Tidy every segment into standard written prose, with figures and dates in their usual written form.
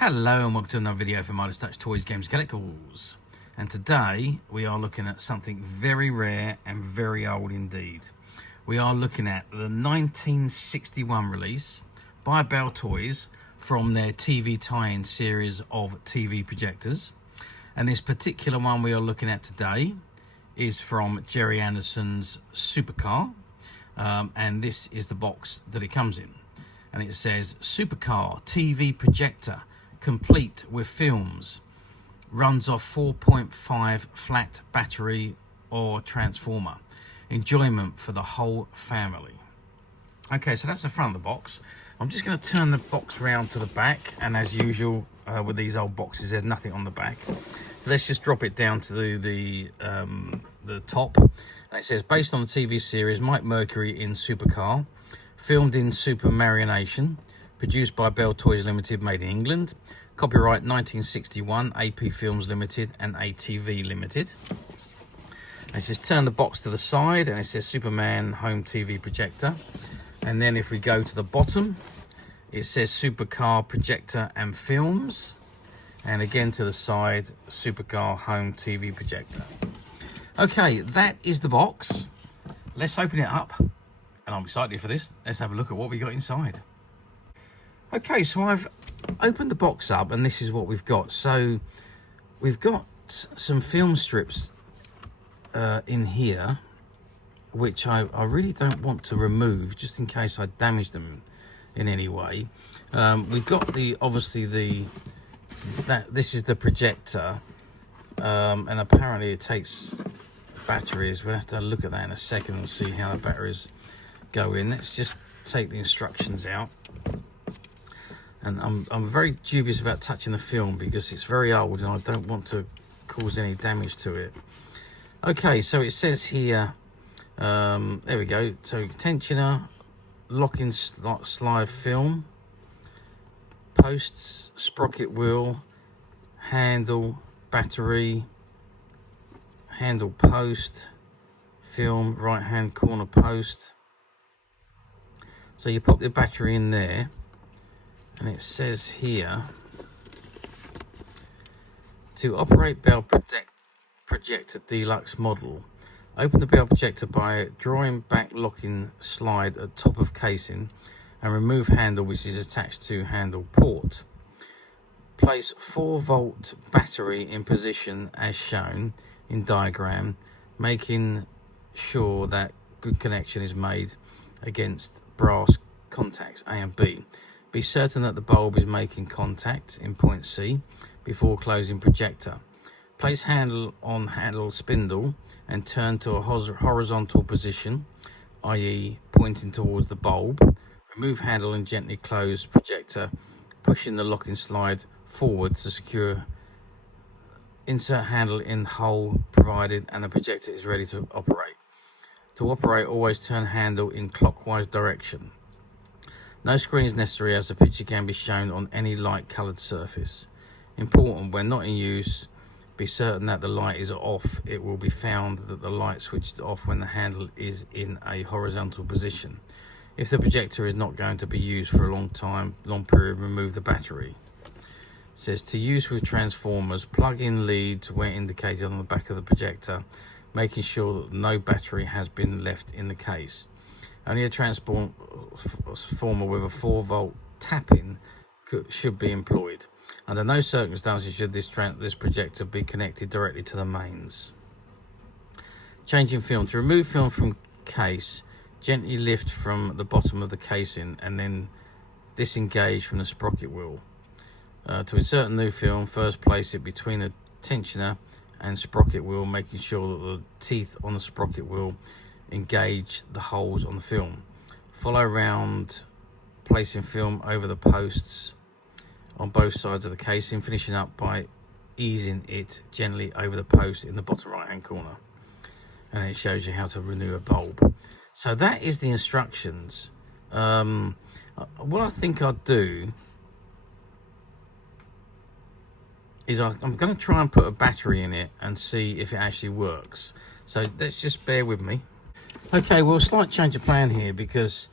Hello and welcome to another video from Midas Touch Toys, Games, Collectibles. And today we are looking at something very rare and very old indeed. We are looking at the 1961 release by Bell Toys from their TV tie-in series of TV projectors. And this particular one we are looking at today is from Gerry Andersons Supercar. And this is the box that it comes in. And it says Supercar TV Projector, complete with films, runs off 4.5 flat battery or transformer, enjoyment for the whole family. Okay, so that's the front of the box. I'm just going to turn the box round to the back, and as usual with these old boxes, there's nothing on the back. So let's just drop it down to the top, and it says based on the TV series Mike Mercury in Supercar, filmed in Super Marionation, produced by Bell Toys Limited, made in England. Copyright 1961, AP Films Limited and ATV Limited. Let's just turn the box to the side, and it says Superman Home TV Projector. And then if we go to the bottom, it says Supercar Projector and Films. And again to the side, Supercar Home TV Projector. Okay, that is the box. Let's open it up. And I'm excited for this. Let's have a look at what we got inside. Okay, so I've opened the box up and this is what we've got. So we've got some film strips in here, which I really don't want to remove just in case I damage them in any way. We've got obviously this is the projector, and apparently it takes batteries. We'll have to look at that in a second and see how the batteries go in. Let's just take the instructions out. And I'm very dubious about touching the film because it's very old and I don't want to cause any damage to it. Okay, so it says here, there we go. So tensioner, locking slide film, posts, sprocket wheel, handle, battery, handle post, film, right hand corner post. So you pop the battery in there. And it says here, to operate Bell Projector Deluxe model, open the Bell Projector by drawing back locking slide at top of casing and remove handle which is attached to handle port. Place 4-volt battery in position as shown in diagram, making sure that good connection is made against brass contacts A and B. Be certain that the bulb is making contact in point C before closing projector. Place handle on handle spindle and turn to a horizontal position, i.e. pointing towards the bulb. Remove handle and gently close projector, pushing the locking slide forward to secure. Insert handle in hole provided and the projector is ready to operate. To operate, always turn handle in clockwise direction. No screen is necessary as the picture can be shown on any light coloured surface. Important, when not in use, be certain that the light is off. It will be found that the light switches off when the handle is in a horizontal position. If the projector is not going to be used for a long period, remove the battery. It says to use with transformers, plug in leads where indicated on the back of the projector, making sure that no battery has been left in the case. Only a transformer with a 4-volt tap-in should be employed. Under no circumstances should this projector be connected directly to the mains. Changing film. To remove film from case, gently lift from the bottom of the casing and then disengage from the sprocket wheel. To insert a new film, first place it between the tensioner and sprocket wheel, making sure that the teeth on the sprocket wheel engage the holes on the film. Follow round, placing film over the posts on both sides of the casing, finishing up by easing it gently over the post in the bottom right hand corner. And it shows you how to renew a bulb. So that is the instructions. What I think I'll do is I'm going to try and put a battery in it and see if it actually works. So let's just bear with me. Okay, well, slight change of plan here because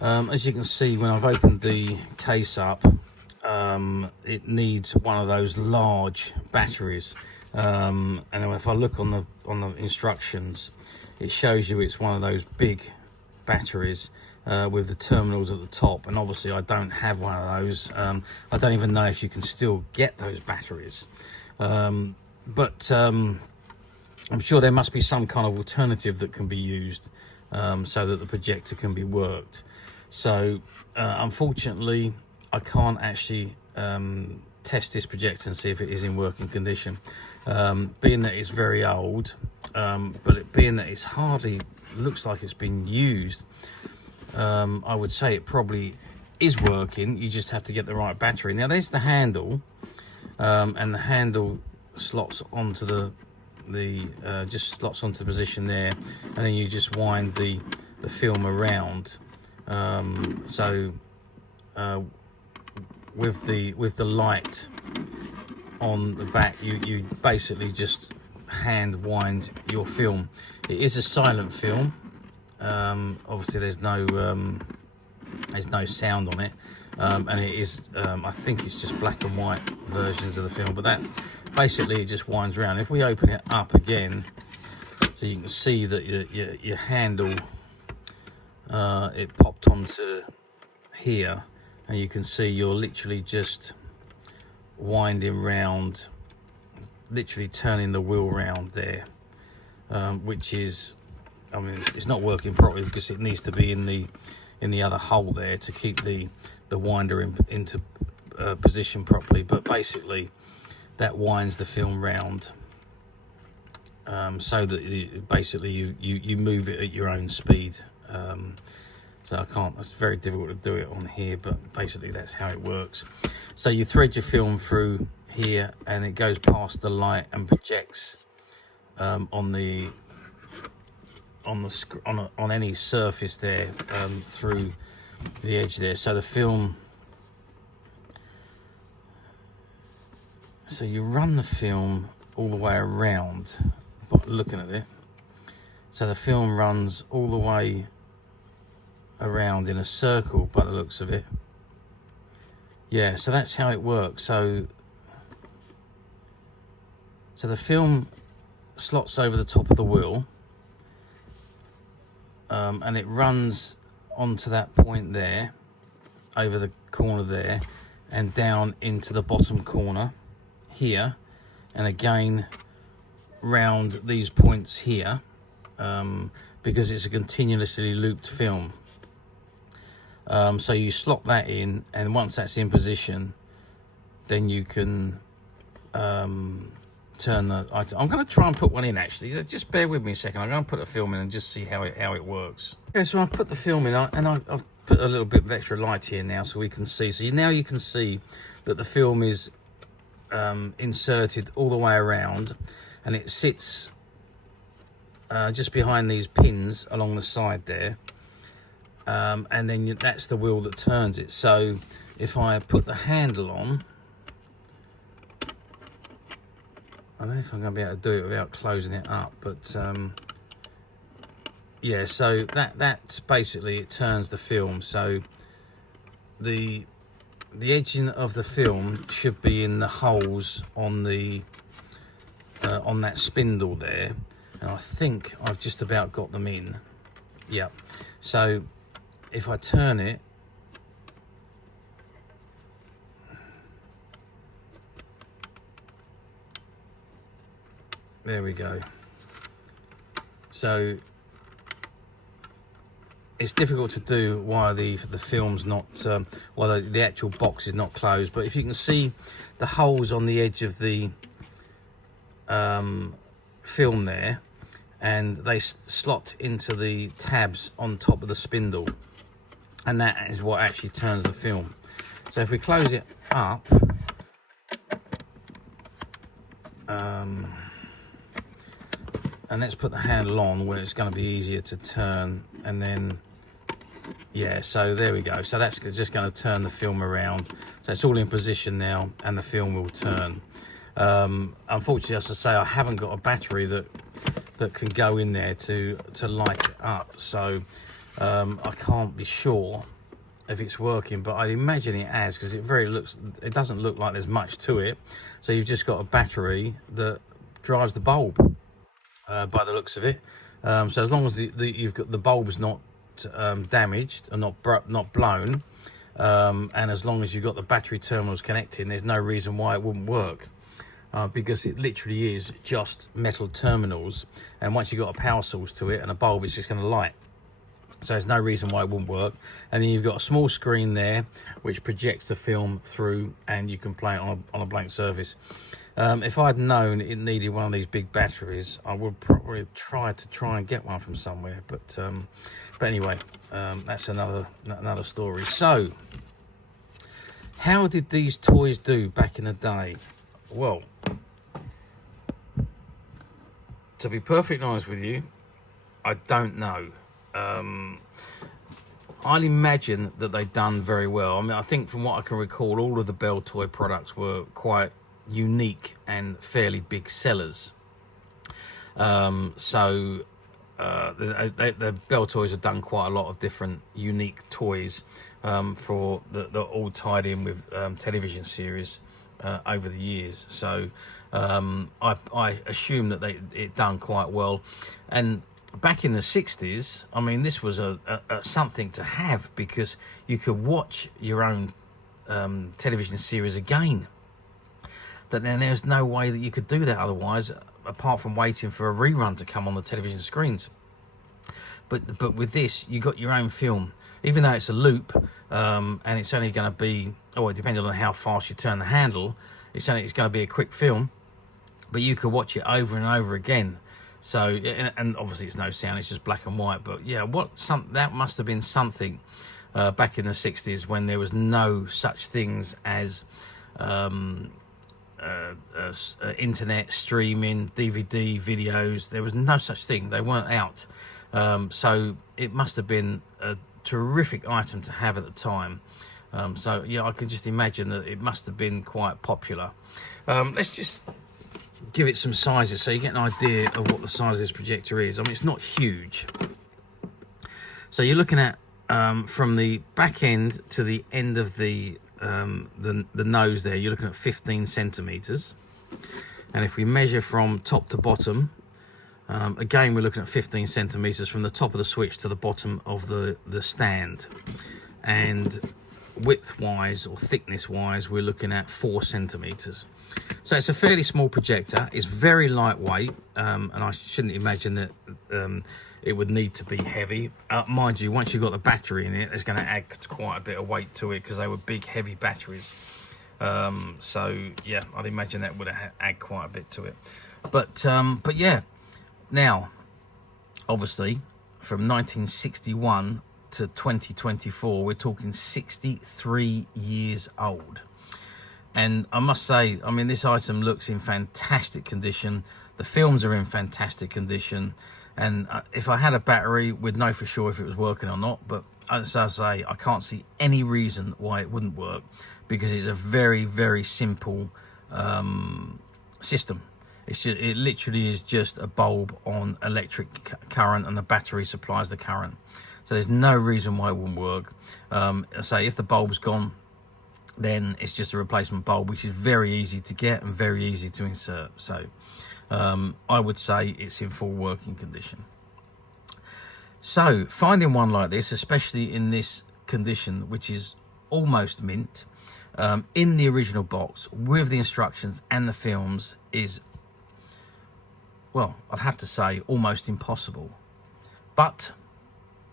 as you can see when I've opened the case up, it needs one of those large batteries, and if I look on the instructions, it shows you it's one of those big batteries with the terminals at the top, and obviously I don't have one of those. I don't even know if you can still get those batteries, but I'm sure there must be some kind of alternative that can be used so that the projector can be worked. So unfortunately I can't actually test this projector and see if it is in working condition, being that it's very old, but being that it's hardly looks like it's been used. I would say it probably is working. You just have to get the right battery. Now there's the handle, and the handle slots onto the just slots onto the position there, and then you just wind the film around. So with the light on the back, you basically just hand wind your film. It is a silent film. Obviously there's no sound on it, and it is I think it's just black and white versions of the film, but that basically it just winds around. If we open it up again, so you can see that your handle, it popped onto here, and you can see you're literally just winding round, literally turning the wheel round there, which is, I mean, it's not working properly because it needs to be in the other hole there to keep the winder into position properly. But basically that winds the film round, so that basically you move it at your own speed. So I can't, it's very difficult to do it on here, but basically that's how it works. So you thread your film through here, and it goes past the light and projects on any surface there, through the edge there. So the film, so you run the film all the way around, looking at it. So the film runs all the way around in a circle by the looks of it. Yeah, so that's how it works. So the film slots over the top of the wheel, and it runs onto that point there, over the corner there, and down into the bottom corner here, and again round these points here, because it's a continuously looped film. So you slot that in, and once that's in position, then you can turn the item. I'm going to try and put one in, actually. Just bear with me a second. I'm going to put a film in and just see how it works. Okay, so I put the film in, and I've put a little bit of extra light here now so we can see. So now you can see that the film is inserted all the way around, and it sits just behind these pins along the side there. And then that's the wheel that turns it. So if I put the handle on, I don't know if I'm going to be able to do it without closing it up, but yeah, so that's basically, it turns the film. So the edging of the film should be in the holes on the on that spindle there, and I think I've just about got them in. Yeah, so if I turn it, there we go. So it's difficult to do while the film's not, while the actual box is not closed. But if you can see the holes on the edge of the film there, and they slot into the tabs on top of the spindle, and that is what actually turns the film. So if we close it up, and let's put the handle on where it's going to be easier to turn, and then yeah, so there we go. So that's just going to turn the film around. So it's all in position now, and the film will turn. Unfortunately, as I say, I haven't got a battery that can go in there to light it up, so I can't be sure if it's working, but I imagine it has, because it doesn't look like there's much to it. So you've just got a battery that drives the bulb, by the looks of it. So as long as you've got the bulb's not damaged and not blown, and as long as you've got the battery terminals connecting, there's no reason why it wouldn't work. Because it literally is just metal terminals, and once you've got a power source to it and a bulb, it's just going to light. So there's no reason why it wouldn't work. And then you've got a small screen there which projects the film through, and you can play it on a blank surface. If I'd known it needed one of these big batteries, I would probably try and get one from somewhere. But anyway, that's another story. So how did these toys do back in the day? Well, to be perfectly honest with you, I don't know. I'd imagine that they've done very well. I mean, I think from what I can recall, all of the Bell toy products were quite unique and fairly big sellers. The Bell toys have done quite a lot of different unique toys for that all tied in with television series over the years. So I assume that it done quite well. And back in the 60s, I mean, this was a something to have, because you could watch your own television series again. That then there's no way that you could do that otherwise, apart from waiting for a rerun to come on the television screens. But with this, you got your own film, even though it's a loop, and it's only going to be, depending on how fast you turn the handle, it's going to be a quick film, but you could watch it over and over again. So, and obviously it's no sound, it's just black and white. But yeah, that must have been something back in the 60s, when there was no such things as internet streaming, DVD videos. There was no such thing. They weren't out. So it must have been a terrific item to have at the time. So yeah, I can just imagine that it must have been quite popular. Let's just give it some sizes so you get an idea of what the size of this projector is. I mean, it's not huge. So you're looking at from the back end to the end of the nose there, you're looking at 15 centimeters. And if we measure from top to bottom, again we're looking at 15 centimeters from the top of the switch to the bottom of the stand. And width wise, or thickness wise, we're looking at 4 centimeters. So it's a fairly small projector. It's very lightweight, and I shouldn't imagine that it would need to be heavy. Mind you, once you've got the battery in it, it's going to add quite a bit of weight to it, because they were big, heavy batteries. So yeah, I'd imagine that would add quite a bit to it. But yeah, now obviously from 1961 to 2024, we're talking 63 years old. And I must say, I mean, this item looks in fantastic condition. The films are in fantastic condition. And if I had a battery, we'd know for sure if it was working or not. But as I say, I can't see any reason why it wouldn't work, because it's a very, very simple system. It literally is just a bulb on electric current, and the battery supplies the current. So there's no reason why it wouldn't work. I say, if the bulb's gone, then it's just a replacement bulb, which is very easy to get and very easy to insert. So I would say it's in full working condition. So finding one like this, especially in this condition, which is almost mint, in the original box with the instructions and the films, is, well, I'd have to say almost impossible. But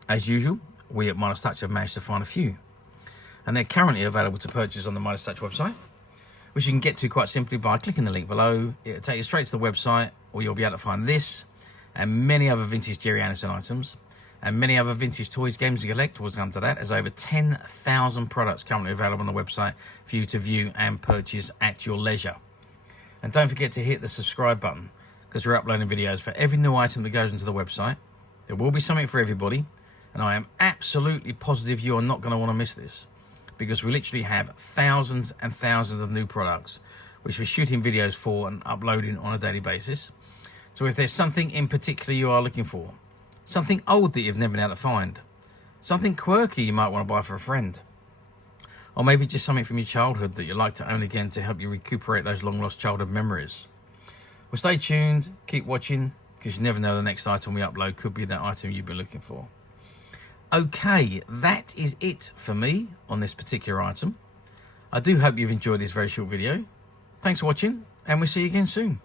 as usual, we at Midas Touch have managed to find a few, and they're currently available to purchase on the Midas Touch website, which you can get to quite simply by clicking the link below. It'll take you straight to the website, or you'll be able to find this and many other vintage Gerry Anderson items, and many other vintage toys, games and collectibles. Come to that. There's over 10,000 products currently available on the website for you to view and purchase at your leisure. And don't forget to hit the subscribe button, because we're uploading videos for every new item that goes into the website. There will be something for everybody, and I am absolutely positive you are not going to want to miss this, because we literally have thousands and thousands of new products which we're shooting videos for and uploading on a daily basis. So if there's something in particular you are looking for, something old that you've never been able to find, something quirky you might want to buy for a friend, or maybe just something from your childhood that you'd like to own again to help you recuperate those long lost childhood memories. Well, stay tuned, keep watching, because you never know, the next item we upload could be that item you've been looking for. Okay, that is it for me on this particular item. I do hope you've enjoyed this very short video. Thanks for watching, and we'll see you again soon.